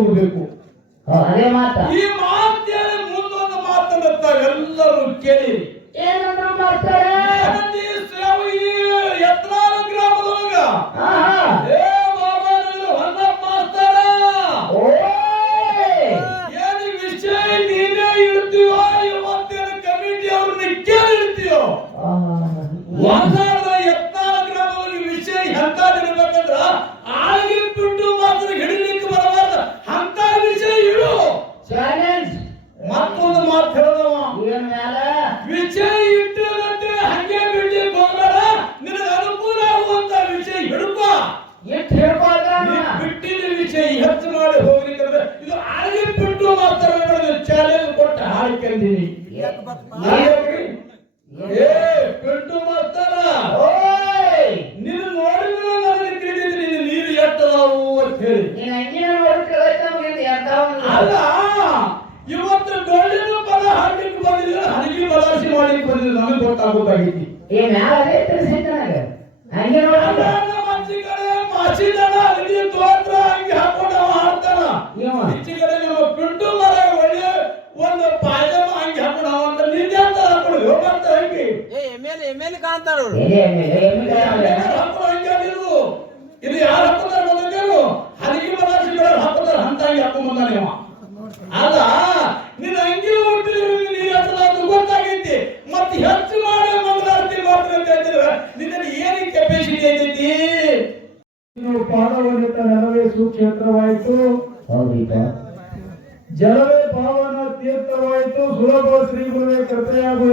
ಹೋಗಬೇಕು ಅದೇ ಮಾತಾ. జరిగింది ಕ್ಷೇತ್ರವಾಯಿತು. ಜಲವೇ ಪಾವನ ತೀರ್ಥವಾಯಿತು ಸುಲಭ ಶ್ರೀ ಗುರುವೇ ಕೃಪೆಯಾಗುವ.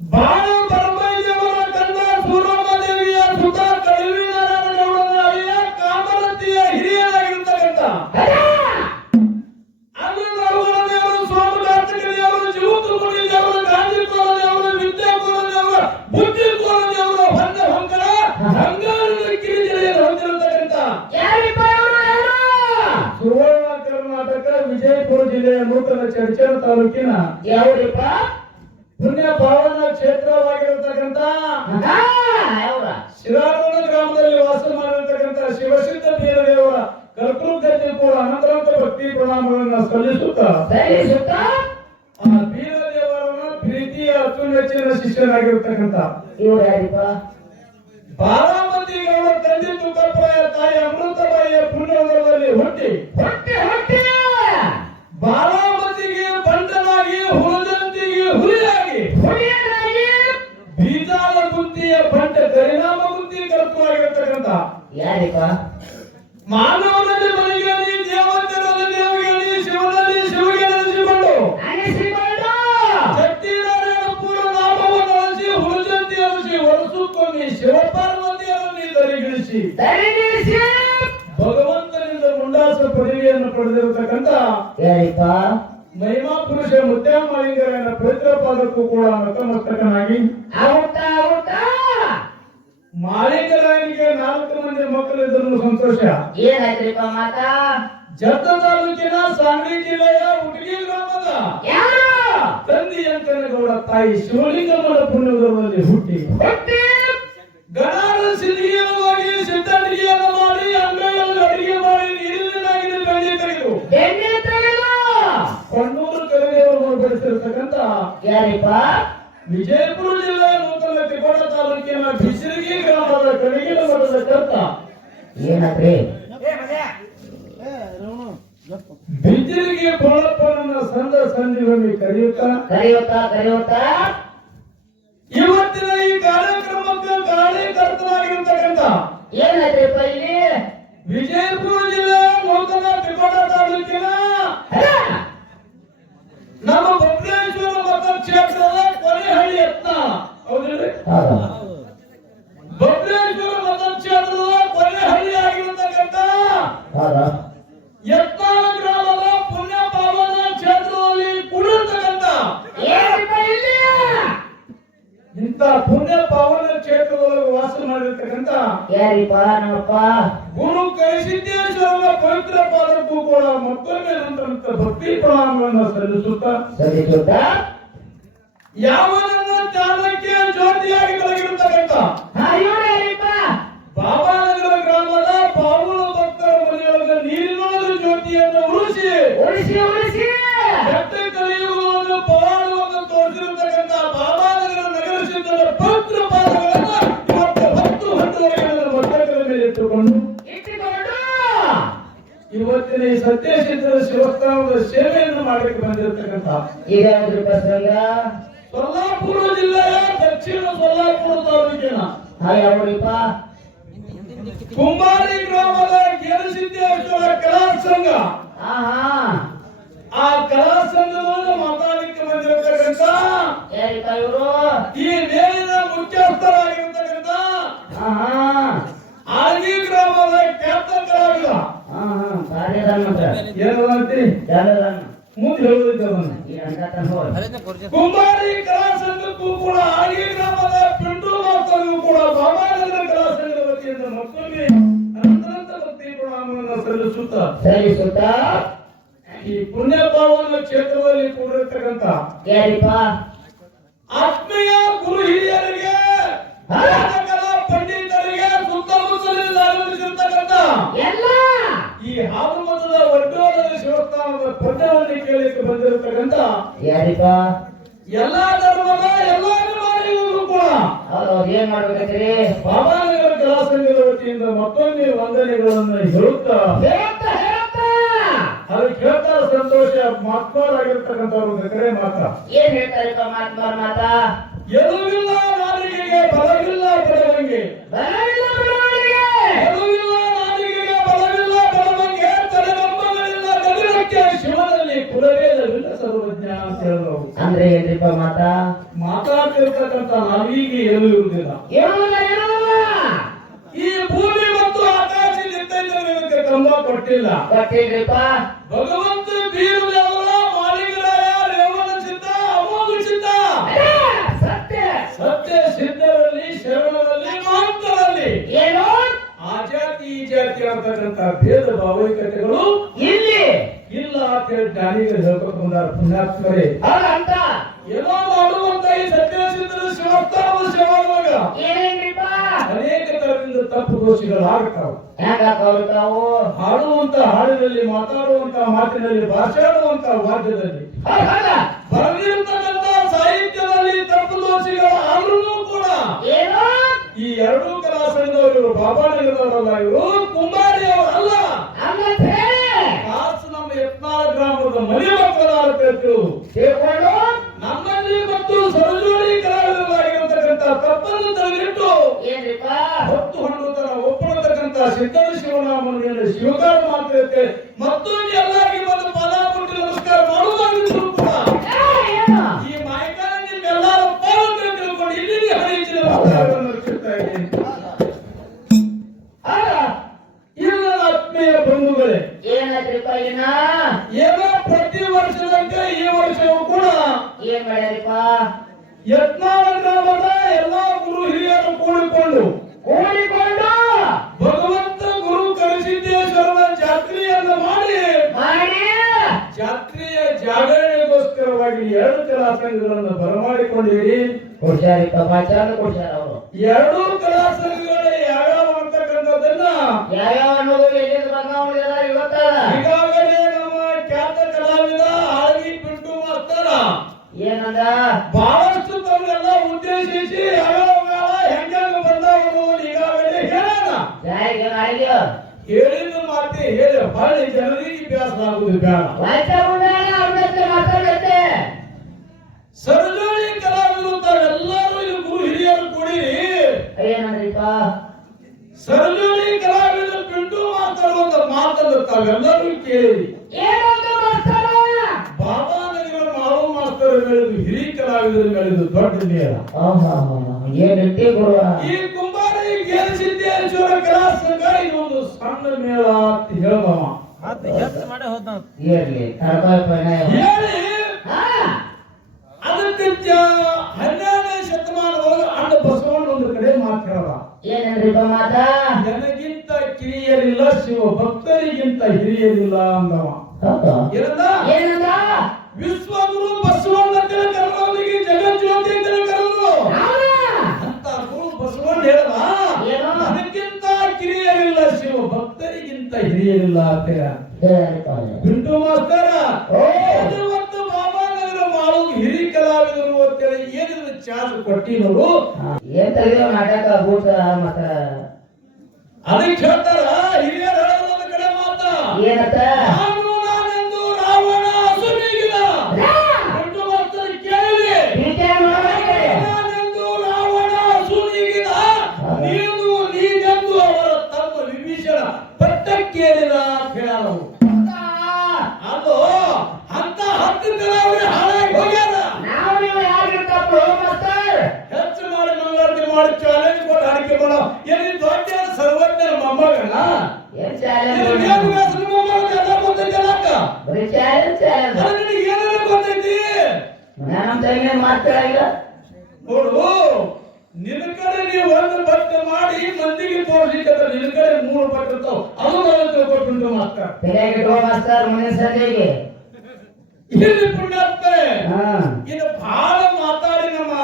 ಬಹಳ ಗೊತ್ತಾ ಬಹಳ ಮಂದಿ ತಂದೆ ತುಕಪ್ಪಯ್ಯ ತಾಯಿ ಅಮೃತಬಾಯಿಯ ಪುಣ್ಯವರದಲ್ಲಿ ಹುಟ್ಟಿ. ಹುಟ್ಟಿ ಹುಟ್ಟಿ! ಬಹಳ ಮಂದಿಗೆ ಬಂಡನಾಗಿ ಹುಳದಂತಿಗೆ ಹುಲಿಯಾಗಿ. ಹುಲಿಯಾಗಿ ಬೀಜಾಲ ಬುದ್ಧಿಯ ಬಂಡ ಪರಿಣಾಮ ಬುದ್ಧಿ ಕಲ್ಪವಾಗಿರ್ತಕ್ಕಂಥ ಯಾರಿಗ ಮಾನವನಲ್ಲಿ ಮನೆಯಲ್ಲಿ ದೇವತೆಗಳಲ್ಲಿ ಶಿವಪಾರ್ವತಿಯರನ್ನು ದರಿಗಿಳಿಸಿ ದರಿಗಿಳಿಸಿ. ಭಗವಂತನಿಂದ ಮುಂಡಾಸ ಪದವಿಯನ್ನು ಪಡೆದಿರತಕ್ಕಂತ ಮಹಿಮಾ ಪುರುಷ ಮುತ್ಯಾಮಲಿಂಗರನ್ನ ಪವಿತ್ರ ಪಾದಕ್ಕೂ ಕೂಡ ನತಮಸ್ತಕನಾಗಿ ಮಾಲಿಂಗರಾಯನಿಗೆ ನಾಲ್ಕು ಮಂದಿ ಮಕ್ಕಳು ಮಕ್ಕಳಿದ್ದರು ಸಂತೋಷ. ಏನಾಯ್ತ್ರಿಪ್ಪ ಮಾತಾ? ಜತ್ತ ತಾಲೂಕಿನ ಸಾಂಗ್ಲಿ ಜಿಲ್ಲೆಯ ಹುಡುಗಿ ಗ್ರಾಮದ ತಂದಿ ತಂದೆಯಂಕನಗೌಡ ತಾಯಿ ಶಿವಲಿಂಗಮ್ಮನ ಪುಣ್ಯದಲ್ಲಿ ಹುಟ್ಟಿ. ಹುಟ್ಟಿ. ಗಣಾರ ಸಿದ್ಧಿಯನ್ನು ಮಾಡಿ ಮಾಡಿ ಅಂಗೈಯಲ್ಲಿ ಅಡಿಗೆ ಮಾಡಿ ನೀರಿನಾಗಿ ಬೆಣ್ಣೆ ತೆಗೆದು. ಬೆಣ್ಣೆ ವಿಜಯಪುರ ಜಿಲ್ಲೆಯ ನೂತನ ತ್ರಿಕೋಣ ತಾಲೂಕಿನ ಬಿಸಿಲಿಗೆ ಗ್ರಾಮದ ಕಡಿಗೆ ಬರತಕ್ಕಂತ ಏನಪ್ರಿ ಬಿಜಿರಿಗೆ ಪೊಳಪ್ಪನನ್ನ ಸಂದ ಸಂದಿಗಳನ್ನು ಕರೆಯುತ್ತಾ? ಕರೆಯುತ್ತಾ ಕರೆಯುತ್ತಾ? ಇವತ್ತಿನ ಈ ಕಾರ್ಯಕ್ರಮಕ್ಕೆ ಕಾರಣೀಕರ್ತನಾಗಿರ್ತಕ್ಕಂಥ ಏನಾದ್ರೆ ಇಲ್ಲಿ? ಜ್ಯೋತಿಯನ್ನು ಉಳಿಸಿ ಉಳಿಸಿ ಉಳಿಸಿ ಬೆಟ್ಟ ಕಲಿಯುಗವನ್ನು ಪವಾಡವನ್ನು ತೋರಿಸಿರ್ತಕ್ಕಂಥ ಬಾಬಾನಗರ ನಗರ ಸಿದ್ಧರ ಪವಿತ್ರ ಪಾದಗಳನ್ನ ಇವತ್ತು ಹತ್ತು ನನ್ನ ಭಕ್ತರ ಮೇಲೆ ಇಟ್ಟುಕೊಂಡು ಇವತ್ತಿನ ಈ ಸತ್ಯಸಿದ್ಧರ ಶಿವಸ್ಥಾನದ ಸೇವೆಯನ್ನು ಮಾಡಲಿಕ್ಕೆ ಬಂದಿರತಕ್ಕಂಥ ಇದ್ಯಾವ್ದ್ರಿಪ್ಪ ಪ್ರಸಂಗ? ಸೊಲ್ಲಾಪುರ ಜಿಲ್ಲೆಯ ದಕ್ಷಿಣ ಸೊಲ್ಲಾಪುರ ತಾಲೂಕಿನ ಹಾಗೆ ಯಾವ್ರಿಪ್ಪ ಕುಂಬಾರಿ ಗ್ರಾಮದ ಗೇರಸಿದ್ದೇಶ್ವರ ಕಲಾ ಸಂಘ ಆಹಾ ಆ ಕಲಾ ಸಂಘವನ್ನು ಮಾತಾಡಲಿಕ್ಕೆ ಬಂದಿರತಕ್ಕಂಥ ಯಾರಿಪ್ಪ ಇವರು ಈ ಮೇಲಿನ ಮುಖ್ಯಸ್ಥರಾಗಿರ್ತಕ್ಕಂಥ ಆಹಾ ಆಗಿ ಗ್ರಾಮದ ಖ್ಯಾತ ಕಲಾವಿದ ಆಹಾ ಕಾರ್ಯದಾನ ಮಾತ್ರ ಏನಂತಿ ಯಾವ್ದಾನ ಮುಂದೆ ಹೇಳುವುದಿಲ್ಲ ಅದನ್ನು. ಈ ಅಂತ ನೋಡಿ ಕುಂಬಾರಿ ಕಲಾ ಸಂಘಕ್ಕೂ ಕೂಡ ಆಗಿ ಗ್ರಾಮದ ಪಿಂಡು ಮಾಸ್ತರಿಗೂ ಕೂಡ ಬಾಬಾನಗರ ಕಲಾ ಸಂಘದ ವತಿಯಿಂದ ಮತ್ತೊಮ್ಮೆ ಅನಂತನಂತ ಭಕ್ತಿ ಪ್ರಣಾಮವನ್ನು ಸಲ್ಲಿಸುತ್ತಾ ಸಲ್ಲಿಸುತ್ತಾ ಈ ಪುಣ್ಯ ಪಾವನ ಕ್ಷೇತ್ರದಲ್ಲಿ ಕೂಡಿರ್ತಕ್ಕಂತ ಯಾರಿಪ್ಪ? ಆತ್ಮೀಯ ಗುರು ಹಿರಿಯರಿಗೆ ಪಂಡಿತರಿಗೆ ಸುತ್ತಮುತ್ತಲಿನಿಂದ ಆಗಮಿಸಿರ್ತಕ್ಕಂತ ಎಲ್ಲ? ಈ ಹಾಲುಮತದ ಒಡ್ಡೋಲದ ಶಿವಸ್ಥಾನದ ಪದ್ಯವನ್ನು ಕೇಳಲಿಕ್ಕೆ ಬಂದಿರತಕ್ಕಂತ ಯಾರಿಪ್ಪ? ಎಲ್ಲಾ ಧರ್ಮದ ಎಲ್ಲಾ ಕೂಡ ಏನ್ ಮಾಡ್ಬೇಕಂತೀರಿ ಬಾಬಾನಗರ ಕಲಾ ಸಂಘದ ವತಿಯಿಂದ ಮತ್ತೊಂದು ವಂದನೆಗಳನ್ನು ಹೇಳುತ್ತಾ? ಅದು ಕೇಳ್ತಾ ಸಂತೋಷ ಮಾತ್ಮರಾಗಿರ್ತಕ್ಕಂಥವ್ರು ಒಂದು ಕರೆ ಮಾತ್ರ. ಏನ್ ಹೇಳ್ತಾರೆ ಮಹಾತ್ಮರ ಮಾತಾ? ಎದುವಿಲ್ಲ ನಾಲಿಗೆಗೆ ಬಲವಿಲ್ಲ ಬಡವಂಗೆ ಬರಲಿಲ್ಲ ಬರವಣಿಗೆ ಎದುವಿಲ್ಲ ನಾಲಿಗೆಗೆ ಬಲವಿಲ್ಲ ಬಡವಂಗೆ ತಲೆಗಂಬಗಳಿಲ್ಲ ಗಗನಕ್ಕೆ ಶಿವನಲ್ಲಿ ಕುಲವೇದವಿಲ್ಲ ಸರ್ವಜ್ಞ ಅಂತ ಹೇಳಿದ್ರು ಅಂದ್ರೆ ಏನ್ರಿಪ್ಪ ಮಾತಾ? ಮಾತಾಡ್ತಿರ್ತಕ್ಕಂಥ ನಾಲಿಗೆ ಏನು ಇರುವುದಿಲ್ಲ. ಈ ಭೂಮಿ ಮತ್ತು ಆಕಾಶ ನಿಂತೈತೆ ಕಂಬ ಕೊಟ್ಟಿಲ್ಲ. ಕೊಟ್ಟಿಲ್ರಿಪ್ಪ ಭಗವಂತ ಬೀರುದವರ ಮಾಲಿಕರಾಯ ರೇವಣ ಚಿತ್ತ ಅಮೋಘ ಚಿತ್ತ ಸತ್ಯ. ಸತ್ಯ ಸಿದ್ಧರಲ್ಲಿ ಶರಣರಲ್ಲಿ ಮಹಂತರಲ್ಲಿ ಏನೋ? ಆ ಜಾತಿ ಈ ಜಾತಿ ಅಂತಕ್ಕಂಥ ಭೇದ ಭಾವೈಕತೆಗಳು ಇಲ್ಲಿ. ಇಲ್ಲ ಅಂತ ಹೇಳಿ ಜ್ಞಾನಿಗಳು ಹೇಳ್ಕೊಂಡು ಬಂದಾರ ಪುಣ್ಯಾತ್ಮರೇ. ಅಂತ? ಏನೋ ತಪ್ಪು ದೋಷಿಗಳು ಯಾಕ ತಾವು ಹಾಡುವಂತ ಹಾಡಿನಲ್ಲಿ ಮಾತಾಡುವಂತ ಮಾತಿನಲ್ಲಿ ಭಾಷಾಡುವಂತ ವಾದ್ಯದಲ್ಲಿ. ಹೌದಾ? ಸಾಹಿತ್ಯದಲ್ಲಿ ತಪ್ಪು ದೋಷಿಗಳ ಆದ್ರೂ ಕೂಡ ಏನು? ಈ ಎರಡೂ ಕಲಾ ಸಂಘದವರು ಬಾಬಾ ಬಾಬಾನಗರದವರಲ್ಲ ಇವರು ಕುಂಬಾರಿ ಕಾಸು ನಮ್ಮ ಯತ್ನಾಳ ಗ್ರಾಮದ ಮನೆ ಮಕ್ಕಳ ತಿಳ್ಕೊಂಡು ಸಿದ್ಧರ ಶಿವನಾಮನ ಶಿವಗಾರ ಮಾತ್ರಕ್ಕೆ ಮತ್ತೊಂದು ಎಲ್ಲರಿಗೆ ಬಂದು ಪದ ಕೊಟ್ಟು ನಮಸ್ಕಾರ ಮಾಡುವುದಾಗಿದ್ರು ಕೂಡ ಈ ಮಾಯಕನ ನಿಮ್ಮೆಲ್ಲರ ಪಾಲನೆ ತಿಳ್ಕೊಂಡು ಇಲ್ಲಿ ಹರಿಯಿಸಿ ಹೇಳಿದ ಮಾತೆ ಹೇಳಿ ಹೊಳ್ಳಿ ಜನರಿಗೆ ಅಭ್ಯಾಸ ಆಗುವುದು ಬೇಡ. ಮಾತಾಡತ್ತೆ ಕಲಾವಿದರು ತಾವೆಲ್ಲರೂ ಇದು ಗುರು ಹಿರಿಯರು ಕೂಡಿ ಏನಂದ್ರಿಪ್ಪ ಸರ್ಜರಿ ಕಲಾವಿದರು ಪಿಂಟು ಮಾತಾಡುವಂತ ಮಾತನ್ನು ತಾವೆಲ್ಲರೂ ಕೇಳಿರಿ. ಬಾಬಾ ನಗರ ಮಾವು ಮಾಸ್ತರು ಬೆಳೆದು ಹಿರಿಯ ಕಲಾವಿದರು ಬೆಳೆದು ದೊಡ್ಡ ನೇರ. ಈ ಇದೊಂದು ಸಣ್ಣ ಮೇಳ ಅಂತ ಇರ್ಲಿ ಹೇಳಿ. ಹನ್ನೆರಡನೇ ಶತಮಾನದೊಳಗೆ ಅಣ್ಣ ಬಸವಣ್ಣ ಒಂದು ಕಡೆ ಮಾತು ಏನಂದ್ರಿ ಮಾತಾ ನನಗಿಂತ ಕಿರಿಯರಿಲ್ಲ ಶಿವ ಭಕ್ತರಿಗಿಂತ ಹಿರಿಯರಿಲ್ಲ ಅಂದವ. ಏನಂದ? ಏನಂದ? ವಿಶ್ವಗುರು ಭಕ್ತರಿಗಿಂತ ಹಿರಿಯರಿಲ್ಲ ಅಂತ ಬಿಂಟು ಮಾಸ್ತರ. ಓ. ಇದು ಮತ್ತು ಬಾಬಾ ನಗರ ಮಾಡು ಹಿರಿ ಕಲಾವಿದರು ಅಂತೇಳಿ ಏನಿದ್ರು ಚಾರ್ಜ್ ಕೊಟ್ಟಿನವರು ಏನ್ ತೆಗೆದ ನಾಟಕ ಭೂತ ಮತ್ತ? ಅದಕ್ಕೆ ಹೇಳ್ತಾರ ಹಿರಿಯರ ಕಡೆ ಮಾತ ಏನತ್ತ ಪಟ್ಟಕ್ಕೇರಿದ ಅಂತ ಹೇಳೋರು ಅದು ಅಂತ ಹತ್ತು ಕಲಾವಿದರು ಹಾಳಾಗಿ ಹೋಗ್ಯಾರ ಹೆಚ್ಚು ಮಾಡಿ ಮಂಗಳಾರತಿ ಮಾಡಿ ಚಾಲೆಂಜ್ ಕೊಟ್ಟು ಅಡಿಕೆ ಮಾಡೋ. ಎಲ್ಲಿ ದೊಡ್ಡ ಸರ್ವಜ್ಞ ಮೊಮ್ಮಗನ? ಏನಾರ ಗೊತ್ತೈತಿ ನಮ್ಮ ಮಾತಾಡಿಲ್ಲ ನೋಡು ನಿನ್ನ ಕಡೆ ನೀವು ಒಂದು ಬಟ್ಟೆ ಮಾಡಿ ಮಂದಿಗೆ ತೋರಿಸ್ಲಿಕ್ಕೆ ನಿನ್ನ ಕಡೆ ಮೂರು ಬಟ್ಟೆ ಇರ್ತಾವ ಅದು ನಾನು ತಿಳ್ಕೊಟ್ಟು ಮಾಸ್ತರ ತಲೆಯಾಗಿ ಇಟ್ಕೋ ಮಾಸ್ತರ್ ಮುಂದಿನ ಸಂಜೆಗೆ ಇಲ್ಲಿ ಪುಣ್ಯಾತ್ಮೆ ಹಾ ಇದು ಬಹಳ ಮಾತಾಡಿ ನಮ್ಮ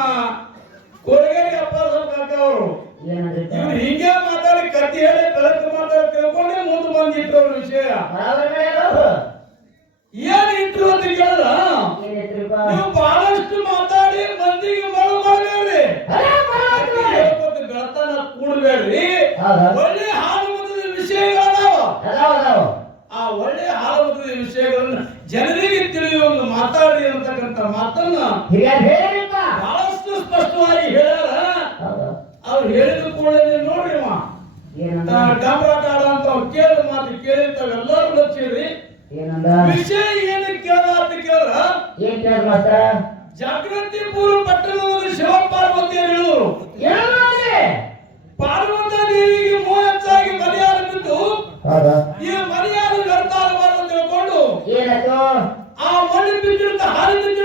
ಕೊರಗೇರಿ ಅಪ್ಪ ಕಾಕ ಅವರು ಏನಂದ್ರಿಪ್ಪ ಇವ್ರು ಹಿಂಗೆ ಮಾತಾಡಿ ಕತ್ತಿ ಹೇಳಿ ಬೆಳಕು ಮಾತಾಡಿ ತಿಳ್ಕೊಂಡೆ ಮುಂದೆ ಬಂದಿಟ್ರು ಅವ್ರ ವಿಷಯ ಬರಾಬರ್ ಮಾಡ್ಯಾರೋ? ಏನ್ ಇಟ್ರು ಅಂತ ಕೇಳಿದ್ರ ಏನಿತ್ರಿಪ್ಪ? ನೀವು ಬಹಳಷ್ಟು ಮಾತಾಡಿ ಮಂದಿಗೆ ಮಳು ಮಾಡಬೇಡ್ರಿ ಅರೆ, ಬರಾಬರ್. ಹೇಳ್ಕೊಟ್ಟು ಗಳತನ ಕೂಡಬೇಡ್ರಿ ಹೌದಾ? ಒಳ್ಳೆ ಹಾಲುಮತದ ವಿಷಯಗಳದಾವ ಅದಾವ, ಅದಾವ. ಆ ಒಳ್ಳೆ ಹಾಲುಮತದ ವಿಷಯಗಳನ್ನ ಜನರಿಗೆ ತಿಳಿಯುವಂಗ ಮಾತಾಡಿ ಅಂತಕ್ಕಂಥ ಮಾತನ್ನ ಹಿರಿಯರ್ ಹೇಳಿಲ್ಲ ಬಹಳಷ್ಟು ಸ್ಪಷ್ಟವಾಗಿ ಹೇಳ್ಯಾರ? ಅವ್ರು ಹೇಳಿದ ಕೂಡಲೇ ನೋಡ್ರಿ ಅವ. ಏನಂದ? ಅಂತ ಕೇಳಿದ ಮಾತು ಕೇಳಿರ್ತಾವೆಲ್ಲರೂ ಲಕ್ಷಿರಿ ಏನಂದ? ವಿಷಯ ಏನು ಕೇಳ ಅಂತ ಕೇಳ್ರ ಏನ್ ಕೇಳ ಮಾತ ಜಾಗೃತಿ ಪೂರ್ವ ಪಟ್ಟಣದಲ್ಲಿ ಶಿವ ಪಾರ್ವತಿ ಹೇಳಿದ್ರು? ಪಾರ್ವತ ದೇವಿಗೆ ಮೋಹ ಹೆಚ್ಚಾಗಿ ಮರ್ಯಾದ ಬಿದ್ದು ಈ ಮರ್ಯಾದ ವ್ಯರ್ಥ ಆಗಬಾರ್ದು ತಿಳ್ಕೊಂಡು ಏನಾಯ್ತು? ಆ ಮಣ್ಣು ಬಿದ್ದಿರ್ತ ಹಾಲು ಜಾಗದಲ್ಲಿ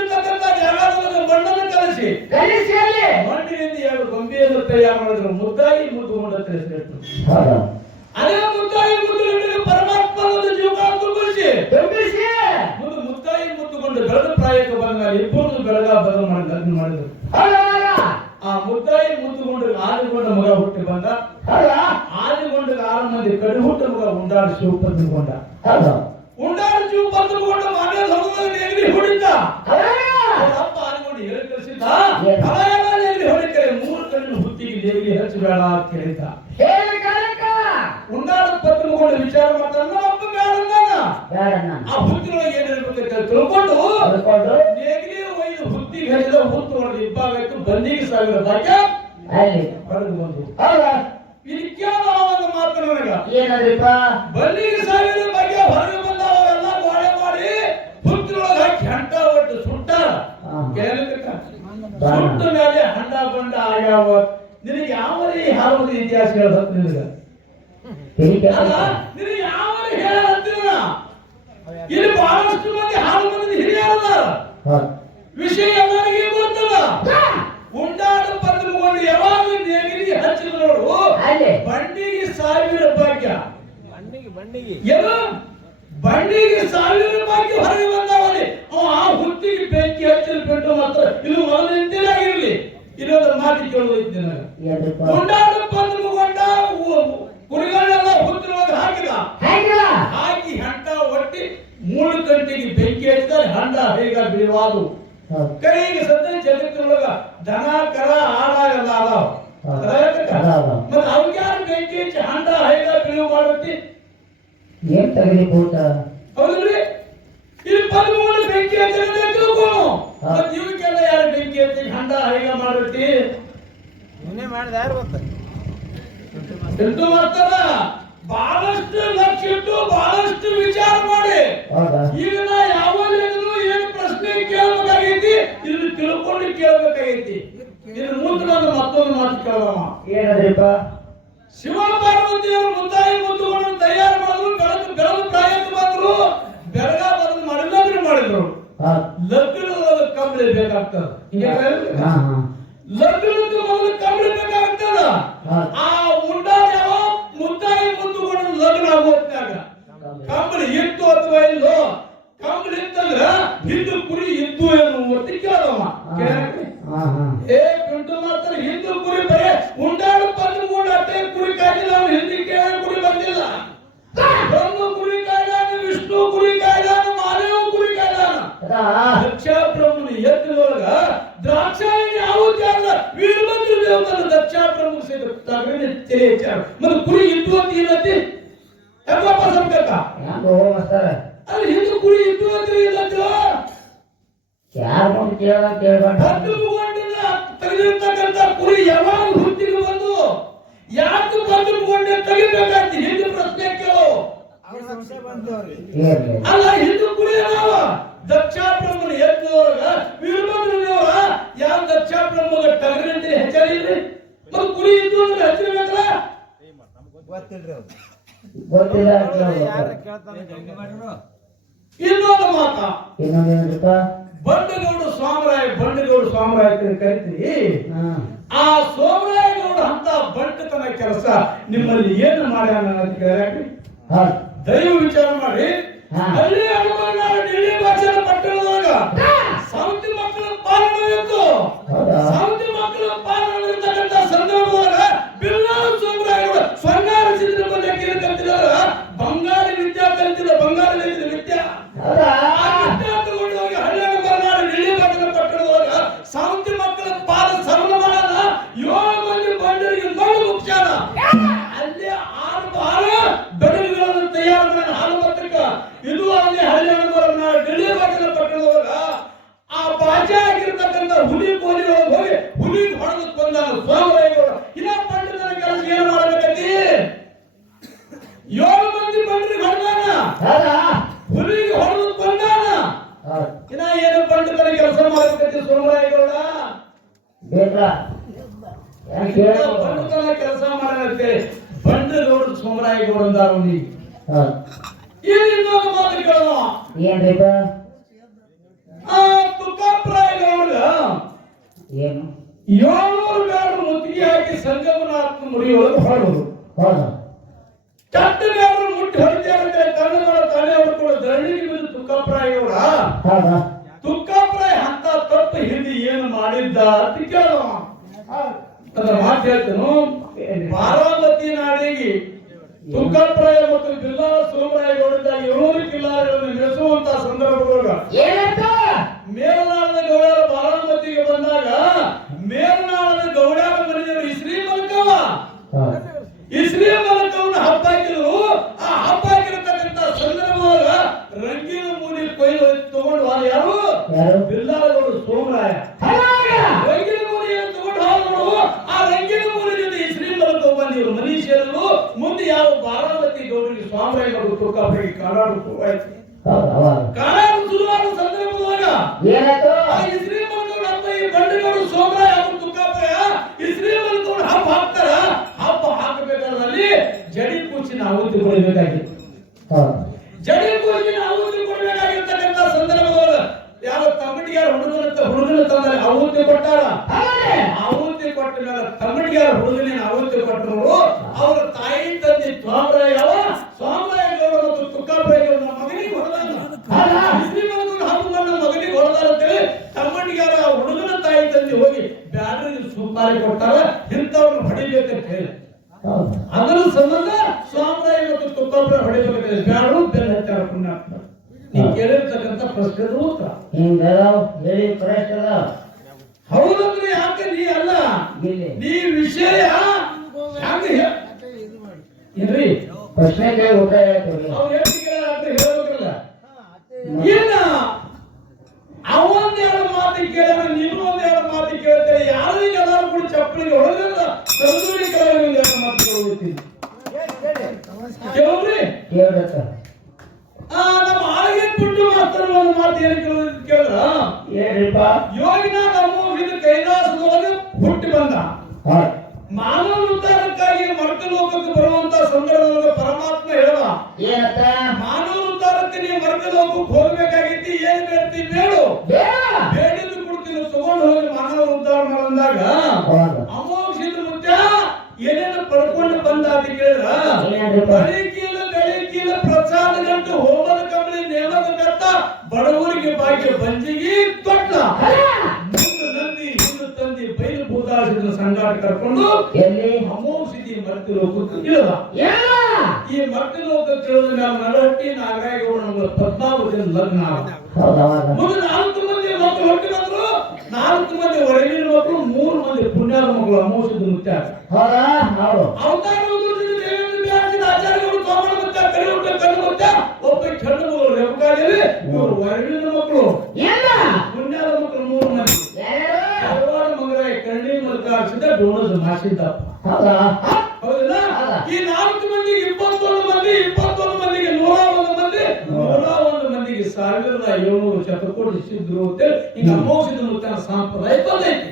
ಕಲಿಸಿ ಅಲ್ಲಿ ಮಣ್ಣಿನಿಂದ ಎರಡು ಗೊಂಬೆಯನ್ನು ತಯಾರು ಮಾಡಿದ್ರು. ಮುದ್ದಾಯಿ ಮುದ್ದು ಹೊಂಡ ಹೌದಾ? ಅದೇ ಮುದ್ದಾಯಿ ಮುದ್ದು ಹಿಡಿದು ಪರಮಾತ್ಮನನ್ನು ಜೀವನ ತುಂಬಿಸಿ ತುಂಬಿಸಿ. ಮುಂದೆ ಮುತ್ತಾಯಿ ಮುದ್ದುಕೊಂಡು ಬೆಳೆದ ಪ್ರಾಯಕ್ಕೆ ಬಂದ ಇಬ್ಬರು ಬೆಳಗ ಬದಲು ಮಾಡಿ ಲಗ್ನ ಮಾಡಿದ್ರು? ಆ ಮುತ್ತಾಯಿ ಮುತ್ತುಕೊಂಡು ಆದಿಗೊಂಡ ಮಗ ಹುಟ್ಟಿ ಬಂದ. ಆದಿಗೊಂಡ ಆರು ಮಂದಿ ಕಡಿ ಹುಟ್ಟ ಮಗ ಉಂಡಾಡ ಶಿವ ಹೌದಾ? ಉಂಡಾಡ ಶಿವ ಪತ್ನಿಕೊಂಡ ಮನೆ ಹೊರಗಡೆ ನೆಗಡಿ ಹೊಡಿತ ಹೌದಾ? ಅವ್ರ ಅಪ್ಪ ಆದಿಗೊಂಡು ಮೂರು ಕಣ್ಣು ಹುತ್ತಿಗೆ ನೆಗಡಿ ಹಚ್ಚಬೇಡ ಅಂತ ಹೇಳಿ ಕಾಲಕ್ಕ ಉಂಡಾಡ ವಿಚಾರ ಮಾಡ್ತಾನ ನಮ್ಮ ಅಪ್ಪ ಬೇಡ ಅಂದಾನ. ಆ ಹುತ್ತಿನೊಳಗೆ ಏನಿರ್ಬೇಕಂತ ತಿಳ್ಕೊಂಡು ನೇಗಿಲಿ ಒಯ್ದು ಹುತ್ತಿಗೆ ಹಚ್ಚಿದ ಹುತ್ತು ಹೊಡೆದು ಇಬ್ಬಾಗಾಯ್ತು ಬಂದಿಗೆ ಸಾವಿರ ಅಲ್ಲಿ. ಹೊರಗೆ ಬಂದು. ಹೌದಾ? ಒಂದು ಮಾತು ನನಗ. ಏನಂದ್ರಿಪ್ಪ? ಬಂದಿಗೆ ಸಾವಿರ ಬಗ್ಗೆ ಹೊರಗೆ ಬಂದವರೆಲ್ಲ ಎಲ್ಲ ಗೋಳೆ ಮಾಡಿ ಹುತ್ತಿನೊಳಗೆ ಹಾಕಿ ಹಂಟ ಒಟ್ಟು ಸುಟ್ಟಾರ. ಹಾ. ಸುಟ್ಟ ಮೇಲೆ ಹಂಡ ಬಂಡ ಆಗ್ಯಾವ. ನಿನಗೆ ಯಾವ ಹಾಲದ ಇತಿಹಾಸ ಹೇಳದ ನಿನಗ? ನಿನಗೆ ಯಾವ ಹೇಳತ್ತೀನ ಇಲ್ಲಿ ಬಹಳಷ್ಟು ಮಂದಿ ಹಾಲು ಮಂದಿ ಹಿರಿಯರಲ್ಲ ವಿಷಯ ಎಲ್ಲರಿಗೆ ಗೊತ್ತಲ್ಲ. ಉಂಡಾಡ ಪತ್ರಕೊಂಡು ಯಾವಾಗ ನೆಗಡಿ ಹಚ್ಚಿದ್ರು ನೋಡು. ಬಂಡಿಗೆ ಸಾವಿರ ಭಾಗ್ಯ. ಬಂಡಿಗೆ ಬಂಡಿಗೆ. ಏನು ಬಂಡಿಗೆ ಸಾವಿರ ರೂಪಾಯಿ ಹೊರಗೆ ಬಂದವಲ್ಲಿ ಅವ ಆ ಹುತ್ತಿಗೆ ಬೆಂಕಿ ಹಚ್ಚಲು ಬಿಟ್ಟು ಮಾತ್ರ ಇದು ಒಂದು ಇರಲಿ. ಇನ್ನೊಂದು ಮಾತು ಕೇಳೋದೈತಿ ನನಗೆ ಬಂದು ಕೊಂಡ ಕುರಿಗಳನ್ನೆಲ್ಲ ಹುತ್ತಿನೊಳಗೆ ಹಾಕಿದ. ಹಾಕಿ ಹೆಂಡ ಒಟ್ಟಿ ಮೂರು ಗಂಟೆಗೆ ಬೆಂಕಿ ಹಚ್ಚಿದ್ರೆ ಹಂಡ ಬೇಗ ಬಿಡುವಾದು. ಕೈಗೆ ಸದ್ಯ ಜಗತ್ತಿನೊಳಗ ದನ ಕರ ಆಡ ಎಲ್ಲ ಅದಾವ. ಮತ್ತೆ ಅವ್ಯಾರು ಬೆಂಕಿ ಹಚ್ಚಿ ಹಂಡ ಹೇಗ ಬಿಳುವು ಮಾಡತ್ತಿ ಏನ್ ತಗಲಿ ಭೂತ ಹೌದ್ರಿ? ಇಲ್ಲಿ ಬೆಂಕಿ ಹಚ್ಚಿದ್ರೆ. ಇವಕ್ಕೆಲ್ಲ ಯಾರು ಬೆಂಕಿ ಹಚ್ಚಿ ಹಂಡ ಹೈಗ ಮಾಡ್ಬಿಟ್ಟಿ ಇವನೇ ಮಾಡಿದ ಯಾರು ಮಾಡ್ತಾರ ಬಹಳಷ್ಟು ಲಕ್ಷ ಇಟ್ಟು ಬಹಳಷ್ಟು ವಿಚಾರ ಮಾಡಿ. ಹೌದಾ? ಈಗ ನಾ ಯಾವಾಗಲೂ ಏನ್ ಪ್ರಶ್ನೆ ಕೇಳಬೇಕಾಗೈತಿ ಇದನ್ನ ತಿಳ್ಕೊಂಡು ಕೇಳಬೇಕಾಗೈತಿ. ಇದ್ರ ಮುಂದೆ ನಾನು ಮತ್ತೊಂದು ಮಾತು ಕೇಳೋಣ. ಏನದ್ರಿಪ್ಪ? ಶಿವ ಪಾರ್ವತಿಯವರು ಮುಂದಾಗಿ ಮುದ್ದುಗಳನ್ನು ತಯಾರು ಮಾಡಿದ್ರು ಬೆಳಕು ಕಾಯಕ್ಕೆ ಬಂದ್ರು ಬೆಳಗ ಬಂದು ಮಾಡಿದ್ರೆ. ಮಾಡಿದ್ರು. ಲಗ್ನದ ಕಂಬಳಿ ಬೇಕಾಗ್ತದೆ. ಲಗ್ನಕ್ಕೆ ಮೊದಲು ಕಂಬಳಿ ಬೇಕಾಗ್ತದ? ಆ ಉಂಡಾದ ಯಾವ ಮುದ್ದಾಗಿ ಮುದ್ದುಗಳನ್ನು ಲಗ್ನ ಆಗೋತ್ನಾಗ? ಕಂಬಳಿ ಇತ್ತು ಅಥವಾ ಇಲ್ಲೋ? ಕಂಬಳಿ ಇತ್ತಂದ್ರ ಹಿಂದು ಕುರಿ ಇತ್ತು ಅಂತ ಕೇಳವ ಏ ಪಿಂಟು ಮಾತ್ರ ಹಿಂದು ಕುರಿ ಬರೇ ಉಂಡಾಡು ಪಂದು ಕಾಯ್ದಾನ ಯಜ್ಞದೊಳಗ ದ್ರಾಕ್ಷಾಯಣಿ ಆಹುತಿ ಆಗಲ್ಲ ವೀರಭದ್ರ ದೇವತನ ದಕ್ಷ ಬ್ರಹ್ಮ ಸೇರಿ ತಗಡಿನ ತೆರೆ ಚಾರ ಕುರಿ ಇದ್ದು ಅಂತ ಇಲ್ಲತಿ ಯಾಕಪ್ಪ ಮಸ್ತಾರ? ಅಲ್ಲಿ ಹಿಂದೆ ಕುರಿ ಇದ್ದು ಅಂತ ಇಲ್ಲತ್ತು ಯಾರು ಕೇಳ ಕೇಳಬೇಡ ಹತ್ತು ತೆಗೆದಿರ್ತಕ್ಕಂಥ ಕುರಿ ಯಾವಾಗ ಹುಟ್ಟಿಗೆ ಬಂದು? ಯಾಕೆ ಬಂದು ಮುಗೊಂಡೆ ತೆಗಿಬೇಕಾಗ್ತಿ ಹಿಂದೆ ಪ್ರಶ್ನೆ ಕೇಳು. ಅಲ್ಲ ಹಿಂದೂ ಕುರಿ ಅದಾವ. ದಕ್ಷ ಬ್ರಹ್ಮನ ಎತ್ತುವವರೆಗ ವೀರಭದ್ರ ದೇವರ ಯಾವ ಅಂತ ಬ್ರಹ್ಮಗ ಟಗರಿಂತಿ ಹೆಚ್ಚಾಗಿಲ್ರಿ ಮತ್ತೆ ಕುರಿ ಇದ್ದು ಅಂದ್ರೆ ಹಚ್ಚಿರ್ಬೇಕಲ್ಲ ಗೊತ್ತಿಲ್ಲ ಯಾರ ಗೊತ್ತಿಲ್ಲ ಇನ್ನೊಂದು ಮಾತ. ಬಂಡಗೌಡ ಸ್ವಾಮರಾಯ ಬಂಡಗೌಡ ಸ್ವಾಮರಾಯ ಅಂತ ಕರಿತೀರಿ ಆ ಸೋಮರಾಯ ಗೌಡ ಅಂತ ಬಂಡತನ ಕೆಲಸ ನಿಮ್ಮಲ್ಲಿ ಏನು ಮಾಡ್ಯಾನ ಅಂತ ಕೇಳ್ಯಾಕ್ರಿ? ಹೌದು. ದೈವ ವಿಚಾರ ಮಾಡಿ. ಅಲ್ಲಿ ಹನುಮನ ಸೌತಿ ಮಕ್ಕಳ ಪಾಲನೆ ಇತ್ತು ಹುಲಿಗೆ ಹೊಡೆದು ಹೌದು. ಇನ್ನ ಏನು ಪಂಡಿತರ ಕೆಲಸ ಮಾಡ್ಬೇಕಂತಿ ಸೋಮರಾಯಗೌಡ? ಪಂಡಿತನ ಕೆಲಸ ಮಾಡಂತೆ ಬಂಡಗೌಡ ಸೋಮರಾಯಗೌಡ ಅಂದಾರ ಅವ್ನಿಗೆ ಇಲ್ಲಿ ಇನ್ನೊಂದು ಮಾತು ಕೇಳೋಣ? ಏನ್ರಿಪ್ಪ ಆ ತುಕಾಪ್ರಾಯಗೌಡ. ಏನು? ಏಳ್ನೂರು ಬ್ಯಾಡ್ರು ಮುತ್ತಿಗೆ ಹಾಕಿ ಸಂಗಮನಾಥ ಮುರಿಯೊಳಗೆ ಹೊರಡುದು. ಹೌದು. ಚಟ್ಟ ಬ್ಯಾಡ್ರು ಮುಟ್ಟಿ ಹೊಡಿತಾರೆ ತನ್ನ ಮೇಲೆ ತಲೆ ಹೊಡ್ಕೊಂಡು ಧರಣಿಗೆ ಬಿದ್ದು ಹೌದಾ? ತುಕ್ಕಪ್ರಾಯ ಅಂತ ತಪ್ಪು ಹಿಂದಿ ಏನು ಮಾಡಿದ್ದ ಅಂತ ಕೇಳುವ ಅದರ ಮಾತು ಹೇಳ್ತೇನು? ಬಾರಾಮತಿ ನಾಡಿಗೆ ತುಕ್ಕಾಪುರ ಮತ್ತು ಬಿಲ್ಲಾ ಸೋಮರಾಯಗೌಡ ಅನ್ನು ಕಿಲ್ಲಾರಿಗಳನ್ನು ನಡೆಸುವಂತ ಸಂದರ್ಭದೊಳಗ ಏನಾಯ್ತು ಮೇಲ್ನಾಳದ ಗೌಡರ ಬಾರಾಮತಿಗೆ ಬಂದಾಗ ಮೇಲ್ನಾಳದ ಗೌಡರ ಮನೆಯವರು ಇಸ್ರಿ ಮಲ್ಕವ ಹೌದು ಇಸ್ರಿ ಮಲ್ಕವನ್ನ ಹಬ್ಬ ಹಾಕಿದ್ರು ಆ ಹಬ್ಬ ಹಾಕಿರತಕ್ಕಂತ ಸಂದರ್ಭದೊಳಗ ರಂಗಿನ ಮೂಡಿ ಕೊಯ್ಲು ತಗೊಂಡು ಹೋದ ಯಾರು ಯಾರು ಬಿಲ್ಲಾಳಗೌಡ ಸೋಮರಾಯ ರಂಗಿನ ಮೂಡಿಯನ್ನು ತಗೊಂಡು ಹೋದ್ರು ಆ ರಂಗಿನ ಮೂಡಿ ಜೊತೆ ಇಸ್ರಿ ಮಲ್ಕವ ಬಂದಿದ್ರು ಮನೀಷರು ಮುಂದೆ ಯಾವ ಬಾರಾಮತಿ ಗೌಡರಿಗೆ ಸ್ವಾಮರಾಯಗೌಡ ತುರ್ಕಾಪುರಿಗೆ ಕಾಡಾಡು ಶುರುವಾಯ್ತು ಹೌದು ಅವಾಗ ಕಾಡಾಡು ಶುರುವಾದ ಸಂದರ್ಭದೊಳಗ ಏನಾಯ್ತು ಆ ಇಸ್ರಿ ಮಲ್ಕೋಡ್ ಹಬ್ಬ ಈ ಬಂಡಗೌಡ ಸೋಮರಾಯ ಅವರು ತುಕ್ಕಾಪುರ ಇಸ್ರಿ ಮಲ್ಕೋಡ್ ಹಬ್ಬ ಹಾಕ್ತಾರ ಹಬ್ಬ ಹಾಕಬೇಕಾದಲ್ಲಿ ಜಡಿ ಕೂಚಿನ ಆಹುತಿ ಕೊಡಬೇಕಾಗಿತ್ತು ಹೌದು ಜಡಿ ಕೂಚಿನ ಆಹುತಿ ಕೊಡಬೇಕಾಗಿರ್ತಕ್ಕಂಥ ಸಂದರ್ಭದೊಳಗ ಯಾವ ತಮ್ಮಟಿಗಾರ ಹುಡುಗನ ಹುಡುಗನ ತಂದರೆ ಆಹುತಿ ಕೊಟ್ಟಾರ ಆಹುತಿ ಕೊಟ್ಟ ಮೇಲೆ ತಮ್ಮಟಿಗಾರ ಹುಡುಗನ ಆಹುತಿ ಕೊಟ್ಟರು ಅವರ ತಾಯಿ ತಂದೆ ಸ್ವಾಮರಾಯ ಯಾವ ಸ್ವಾಮರಾಯ ಗೌಡ ಮತ್ತು ತುಕ್ಕಾಪುರ ಗೌಡ ನಮ್ಮ ಮಗನಿಗೆ ಹೊಡೆದಾನ ಮಗನಿಗೆ ಹೊಡೆದಾರ ಅಂತೇಳಿ ತಮ್ಮನಿಗಾರ ಆ ಹುಡುಗನ ತಾಯಿ ತಂದೆ ಹೋಗಿ ಬ್ಯಾಡ್ರಿಗೆ ಸುಪಾರಿ ಕೊಟ್ಟಾರ ಇಂಥವ್ರನ್ನ ಹೊಡಿಬೇಕಂತ ಹೇಳಿ. ಅದರ ಸಂಬಂಧ ಸ್ವಾಮರಾಯ ಮತ್ತು ತುಕ್ಕಾಪುರ ಹೊಡಿಬೇಕಂತ ಹೇಳಿ. ಬೆಲ್ಲ ಹಚ್ಚಾರ ಪುಣ್ಯಾತ್ಮ. ನೀ ಕೇಳಿರ್ತಕ್ಕಂಥ ಪ್ರಶ್ನೆ ಉತ್ತರ. ಹಿಂಗದಾವ್ ಹೇಳಿ ಫ್ರೆಶ್ ಅದಾವ ಹೌದಂದ್ರೆ ಯಾಕೆ ನೀ ಅಲ್ಲ? ಇಲ್ಲಿ. ನೀ ವಿಷಯ ಹ್ಯಾಂಗ ಹೇ- ಏನ್ರಿ? ಪ್ರಶ್ನೆ ಕೇಳಿ ಉತ್ತರ ಹೇಳ್ತೀವಿ ಅವ್ರು ಎಷ್ಟು ಅಂತ ಹೇಳ್ಬೇಕಲ್ಲ. ಏನ ಅವೊಂದ್ ಎರಡು ಮಾತು ಕೇಳಿದ್ರೆ ನೀನು ಒಂದ್ ಎರಡು ಮಾತು ಕೇಳ್ತಾರೆ ಯಾರಿಗೆ ಎಲ್ಲರೂ ಕೂಡ ಚಪ್ಪಲಿಗೆ ಹೊಡೆದಿಲ್ಲ? ತಂದೂರಿ ಎರಡು ಮಾತು ಕೇಳ್ತೀನಿ ಕೇಳ್ರಿ ಕೇಳ್ಬೇಕ ಆ ನಮ್ಮ ಆಳಿಗೆ ಬಿಟ್ಟು ಮಾಸ್ತರ್ ಒಂದು ಮಾತು ಏನು ಕೇಳಿದ್ರು ಕೇಳಿದ್ರ ಹೇಳ್ರಿಪ್ಪ ಭೂತಾಶದ ಸಂಗಾಟ ಕರ್ಕೊಂಡು ಎಲ್ಲಿ? ಅಮೋಸಿದಿ ಮರ್ತಿ ಲೋಕಕ್ಕೆ ಇಳಿದ. ಏನ ಈ ಮರ್ತಿ ಲೋಕಕ್ಕೆ ತಿಳಿದ ಮೇಲೆ ನಡಹಟ್ಟಿ ನಾಗರಾಯಗೌಡ ನಮ್ಮ ಪದ್ಮಾವತಿ ಲಗ್ನ ಮುಂದೆ ನಾಲ್ಕು ಮಂದಿ ಮಕ್ಕಳು ಹೊಟ್ಟಿ ಬಂದ್ರು. ನಾಲ್ಕು ಮಂದಿ ಹೊರಗಿನ ಮಕ್ಕಳು ಮೂರು ಮಂದಿ ಪುಣ್ಯಾದ ಮಕ್ಕಳು ಅಮೋಷದ ಮುತ್ಯ ಹೌದಾ? ಹೌದು. ಅವತಾರ ಆಚಾರ್ಯಗಳು ಕಣ್ಣು ಒಬ್ಬ ಹೆಣ್ಣು ಮಗಳು ರೇವಕಾದೇವಿ ಇವರು ಹೊರಗಿನ ಮಕ್ಕಳು ಏನ ಪುಣ್ಯದ ಮಕ್ಕಳು ಮೂರು ಮಂದಿ ಯಾರ್ಯಾರು? ಹಲವಾರು ಮಂಗರಾಯ ಕಣ್ಣಿ ಮಾಸಿದ್ದಪ್ಪ ಹೌದಾ? ಹೌದಲ್ಲ? ಹೌದಾ. ಈ ನಾಲ್ಕು ಮಂದಿಗೆ ಇಪ್ಪತ್ತೊಂದು ಮಂದಿ ಇಪ್ಪತ್ತೊಂದು ಮಂದಿಗೆ ನೂರ ಒಂದು ಮಂದಿ ನೂರ ಒಂದು ಮಂದಿಗೆ ಸಾವಿರದ ಏಳ್ನೂರು ಶತಕೋಟಿ ಸಿದ್ರು ಅಂತೇಳಿ ಸಂಪ್ರದಾಯ ಬಂದೈತಿ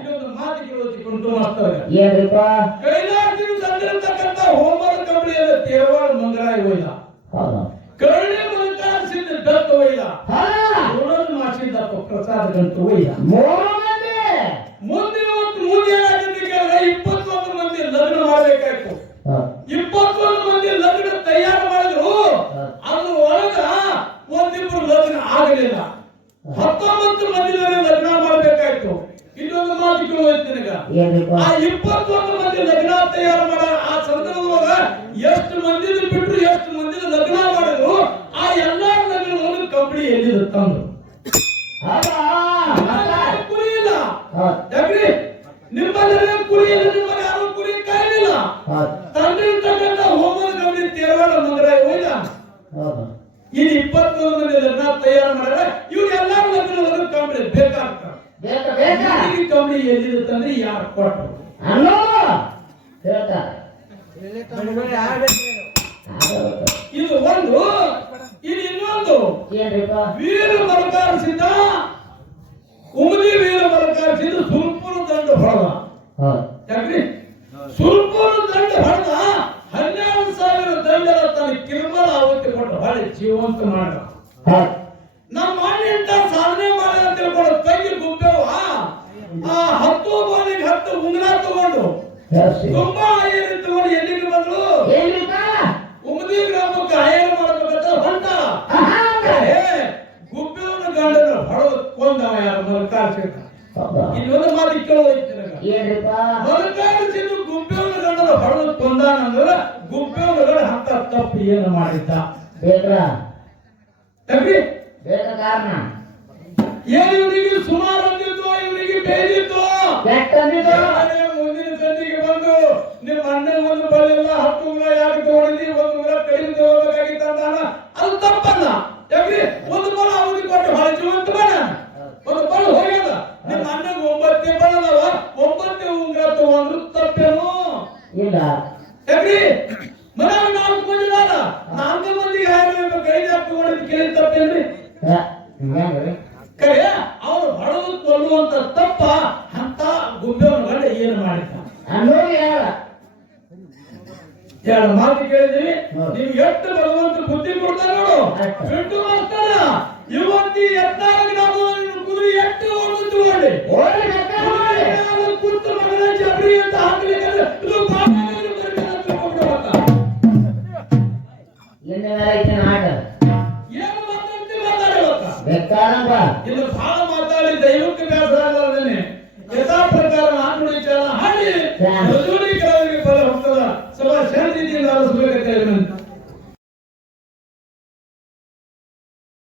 ಇಲ್ಲೊಂದು ಮಾತು ಮಾಡ್ತಾರೆ ಕೈಲಾಸದಿಂದ ತಂದಿರತಕ್ಕಂತ ಕಂಬಳಿಯಲ್ಲಿ ತೇವಾಳ ಮಂಗರಾಯ ಸಿದ್ಧ ದತ್ತ ಪ್ರಸಾದ ಗಂಟು ಮೂರು ಮಂದಿ ಮುಂದೆ ಇವತ್ತು ಮುಂದೆ ಏನಾಗುತ್ತೆ ಕೇಳಿದ್ರೆ ಇಪ್ಪತ್ತೊಂದು ಮಂದಿ ಲಗ್ನ ಮಾಡಬೇಕಾಯ್ತು ಹೌದು ಇಪ್ಪತ್ತೊಂದು ಮಂದಿ ಲಗ್ನ ತಯಾರು ಮಾಡಿದ್ರು ಅದ್ರ ಒಳಗ ಒಂದಿಬ್ರು ಲಗ್ನ ಆಗಲಿಲ್ಲ ಹತ್ತೊಂಬತ್ತು ಮಂದಿ ಲಗ್ನ ಮಾಡಬೇಕಾಯ್ತು ಇನ್ನೊಂದು ಮಾತು ಕೇಳೋಯ್ತು ನಿನಗ ಏನ್ರಿಪ್ಪ ಆ ಇಪ್ಪತ್ತೊಂದು ಮಂದಿ ಲಗ್ನ ತಯಾರು ಮಾಡ ಆ ಸಂದರ್ಭದೊಳಗ ಎಷ್ಟು ಮಂದಿ ಬಿಟ್ರು ಎಷ್ಟು ಮಂದಿ ಲಗ್ನ ಮಾಡಿದ್ರು ಆ ಎಲ್ಲಾ ಲಗ್ನವನ್ನು ಕಂಪನಿ ಎಲ್ಲಿದ್ರು ತಂದ್ರು ಹೌದಾ ನಮ್ಮಲ್ಲಿ ಕುರಿ ಇಲ್ಲ ಹೌದು ಯಾಕ್ರಿ ನಿಮ್ಮಲ್ಲಿ ಕುರಿ ಇಲ್ಲ ನಿಮ್ಮಲ್ಲಿ ಯಾರು ಕುರಿ ಕಾಯಲಿಲ್ಲ ಹೌದು ತಂದಿರ್ತಕ್ಕಂಥ ಹೋಮದ ಕಂಪನಿ ತೇರವಾಡ ಮಂಗರಾಯ ಹೋಯ್ದ ಹೌದು ಇಲ್ಲಿ ಇಪ್ಪತ್ತೊಂದು ಮಂದಿ ಲಗ್ನ ತಯಾರು ಮಾಡಿದ್ರೆ ಇವ್ರು ಎಲ್ಲಾರು ಲಗ್ನ ಕಂಬಳಿ ಬೇಕಾಗ್ತಾರೆ ಬೇಕಾ ಬೇಕಾ? ಈ ಕಂಪನಿ ಎಲ್ಲಿರುತ್ತಂದ್ರೆ ಯಾರು ಕೊಟ್ಟು ಹೇಳ್ತಾರೆ. ಇದು ಒಂದು ಇದು ಇನ್ನೊಂದು. ವೀರ ಬರಕಾರಿಸಿದ ಉಮದಿ ವೀರ ಬರಕಾರಿಸಿದ ಸುಲ್ಪುರ ದಂಡ ಹೊಡೆದ. ಯಾಕ್ರಿ? ಸುಲ್ಪುರ ದಂಡ ಹೊಡೆದ ಹನ್ನೆರಡು ದಂಡದ ತನ್ನ ಕಿರುಮಲ ಅವತ್ತಿ ಕೊಟ್ಟು ಹೊಳೆ ಜೀವಂತ ಮಾಡ ನಮ್ಮ ಅಂತ ಸಾಧನೆ ಮಾಡಿ ಅಂತ ತಿಳ್ಕೊಂಡು ತಂಗಿ ಗುಂಪೆವ ಆ ಹತ್ತು ಬಾಲಿಗೆ ಹತ್ತು ಉಂಗುರ ತಗೊಂಡು ತುಂಬಾ ಆಯರ್ ತಗೊಂಡು ಎಲ್ಲಿಗೆ ಬಂದ್ರು ಉಮದಿ ಗ್ರಾಮಕ್ಕೆ ಆಯರ್ ಮಾಡ್ಬೇಕಂತ ಹೊಂಟ. ಏ, ಗುಬ್ಬಿಯವನ ಗಂಡನ ಹೊಡೆದು ಕೊಂದವ ಯಾರು? ಮಲ್ಕಾರ್ಸಿದ ಹೌದಾ? ಇನ್ನೊಂದು ಮಾತು ಕೇಳೋಯ್ತು ನನಗ. ಏನ್ರಿಪ್ಪ? ಮಲ್ಕಾರ್ಸಿದ್ದು ಗುಬ್ಬಿಯವನ ಗಂಡನ ಹೊಡೆದು ಕೊಂದಾನಂದ್ರೆ ಅಂತ ತಪ್ಪು ಏನು ಮಾಡಿದ್ದ? ಬೇಕ್ರ ಬೇಡ ಕಾರಣ. ಏನು ಇವನಿಗೆ ಸುಮಾರು ಬಂದಿತ್ತು ಇವನಿಗೆ ಬೇದಿತ್ತು ಮುಂದಿನ ಸಂದಿಗೆ ಬಂದು ನಿಮ್ಮ ಅಣ್ಣ ಒಂದು ಬಲಿಲ್ಲ ಹತ್ತು ಉಂಗ್ರ ಯಾಕೆ ತಗೊಂಡಿ ಒಂದು ಉಂಗ್ರ ಕಡಿಮೆ ತಗೋಬೇಕಾಗಿತ್ತು ಅಂತಾನ ಅದು ತಪ್ಪಲ್ಲ. ಯಾಕ್ರಿ? ಒಂದು ಬಲ ಅವನಿಗೆ ಕೊಟ್ಟು ಬಹಳ ಜೀವಂತ ಬಣ ಒಂದು ಬಲ ಹೋಗ್ಯದ. ನಿಮ್ಮ ಅಣ್ಣಗೆ ಒಂಬತ್ತೇ ಬಲದವ ಒಂಬತ್ತೇ ಉಂಗ್ರ ತಗೊಂಡ್ರು ತಪ್ಪೇನು? ಇಲ್ಲ. ಯಾಕ್ರಿ? ಮನ್ಯಾಗ ನಾಲ್ಕು ಮಂದಿ ಅದಾರ ನಾಲ್ಕು ಮಂದಿಗೆ ಹಾಗೆ ಕೈಗೆ ತಗೊಂಡಿದ್ದು ಕೇಳಿ ತಪ್ಪೇನ್ರಿ? ಹ, ಹಿಂಗ್ಯಾಂಗ್ರಿ ಕರೆ ಅವ್ರು ಹೊಡೆದು ಕೊಲ್ಲುವಂತ ತಪ್ಪ ಅಂತ ಗುಬ್ಬೆವನ ಗಂಡ ಏನು ಮಾಡಿದ್ದ? ಎರಡು ಮಾತು ಕೇಳಿದ್ರಿ. ನೀವು ಎಷ್ಟು ಬಲವಂತ ಬುದ್ಧಿ ಕೊಡ್ತಾರ ನೋಡು. ಬಿಟ್ಟು ಮಾಡ್ತಾರ ಇವತ್ತಿ ಎತ್ತಾಗ ನಾವು ಕುದುರೆ ಎಷ್ಟು ತಗೊಂಡೆ? ಓಡಿ ಕುಂತು ಮಗನ ಜಬ್ರಿ ಅಂತ ಹಾಕ್ಲಿಕ್ಕಂದ್ರೆ ಆಟ ಏನು ಮಾತಾಡ್ತಿ ಇನ್ನು ಮಾತಾಡಿ ದೈವಕ್ಕೆ ಬೇಸರ ಆಗಲ್ಲ ಯಥಾ ಪ್ರಕಾರ ನಾನು ಹಾಡಿ.